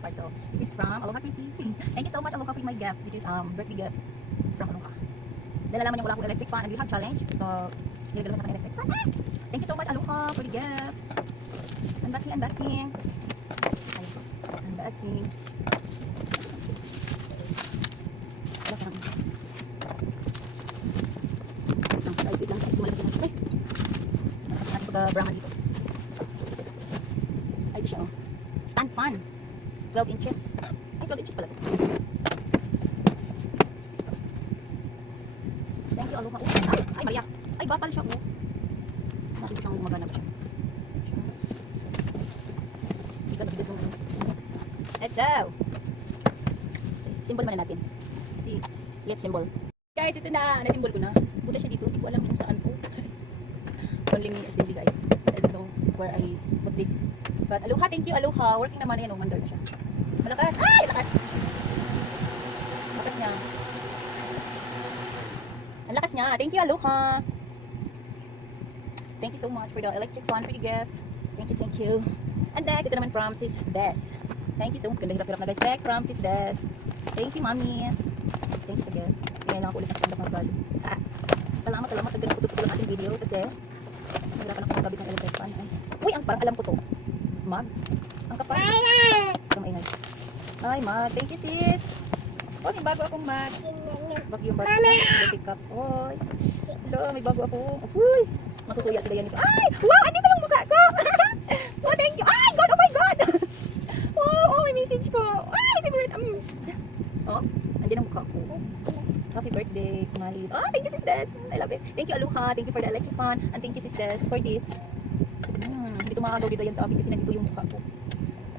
parcel. This is from Aloha Chrissy. Thank you so much, Aloha, for my gift. This is birthday gift from Aloha. Dahil nalaman niyo wala akong electric fan and we have challenge. So, nilagay ko ng electric fan. Thank you so much, Aloha, for the gift. Unboxing. Unboxing. Wait lang, guys. Lumalabas yung ay! Natin pagka-brahman dito. Ay, ito siya, oh. Stand fan. 12 inches. Ay, 12 inches pala ito. Thank you, Aloha. Ay, Maria. Ay, bakal siya, oh. Nakita siyang gumagana ba siya. Hindi ka nabigod yung ano. Let's go! Symbol man natin. Si, let's symbol. Guys, ito na. Na-symbol ko na. Buta siya dito. Hindi ko alam kung saan po. Only me assembly, guys. I don't know where I put this. But Aloha, thank you, Aloha. Working naman yan. Mandar na siya. Malakas. Ay, lakas. Lakas niya. Ang lakas niya. Thank you, Aloha. Thank you so much for the electric fan, for the gift. Thank you. And next, ito naman from Sis Des. Thank you so much. Ganda hirap-hirap na, guys. Next from Sis Des. Thank you, mommies. Thank you sa gift. Kailangan ko ulit nakasanda ng vlog. Salamat. Tagdan ko tututulan natin video kasi nahirapan ako magkabit ng electric fan. Uy, ang parang alam ko to. Mag. Ang kapal. Ang maingay. Ay, mag. Thank you, sis. Oh, may bago akong mag. Bag yung bag. Electric cup. Oy. Hello, may bago ako. Uy. Masusuya sila yan. Ay! Wow! Andito yung mukha ko! Oh, thank you! Ay! God! Oh my God! Oh, may message po. Ay! Favorite. Oh, andyan ang mukha ko. Happy birthday, Mali. Oh, thank you, sis Des. I love it. Thank you, Aloha. Thank you for the electric fan. And thank you, sis Des, for this. Hindi ito makakagaw dito yan sa akin kasi nandito yung mukha ko.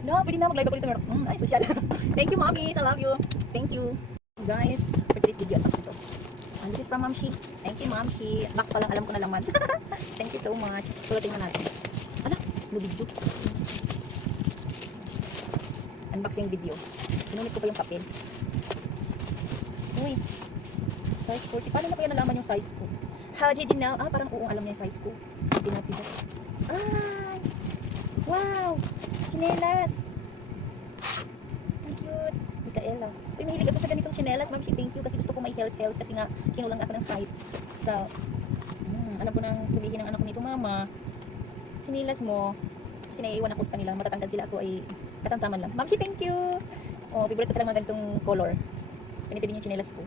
No, pwede na mag-live ako dito. Ay, social. Thank you, mommy. I love you. Thank you. Guys, for today's video, unbox ito. And this is from Mamshi. Thank you, Mamshi. Box pa lang, alam ko na lang man. Thank you so much. Sulatin na natin. Ala, no video. Unboxing video. Sinunit ko pa yung papel. Uy. Size 40. Paano na kaya nalaman yung size ko? How did you know? Parang oo, alam niya yung size ko. Hindi na pisa. Ay! Wow! Chinelas! Ang cute. Micaela. Uy, mahilig ako sa ganitong chinelas. Ma'am, thank you. Kasi gusto ko may heels kasi nga kinulang ako ng height. So, alam ko nang sabihin ng anak ko nito, mama, chinelas mo. Kasi naiiwan ako sa kanila. Matatangkad sila, ako ay katantaman lang. Ma'am, thank you. Oh, favorite ko talaga mga ganitong color. Ganito din yung chinelas ko.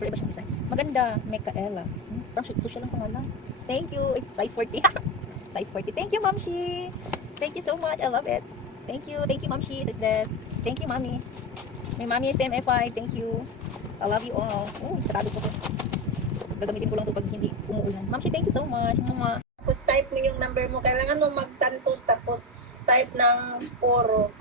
Pero iba siyang design. Maganda. Micaela. Parang social lang pangalan. Thank you. Size 40. Size 40. Thank you, Mamshi. Thank you so much. I love it. Thank you. Thank you, Mamshi. Sis Des. Thank you, Mommy. My mommy is TMFI. Thank you. I love you all. Oh, sarado ko to. Gagamitin ko lang to pag hindi umuulan. Mamshi, thank you so much. Tapos type mo yung number mo. Kailangan mo magtantos tapos type ng poro.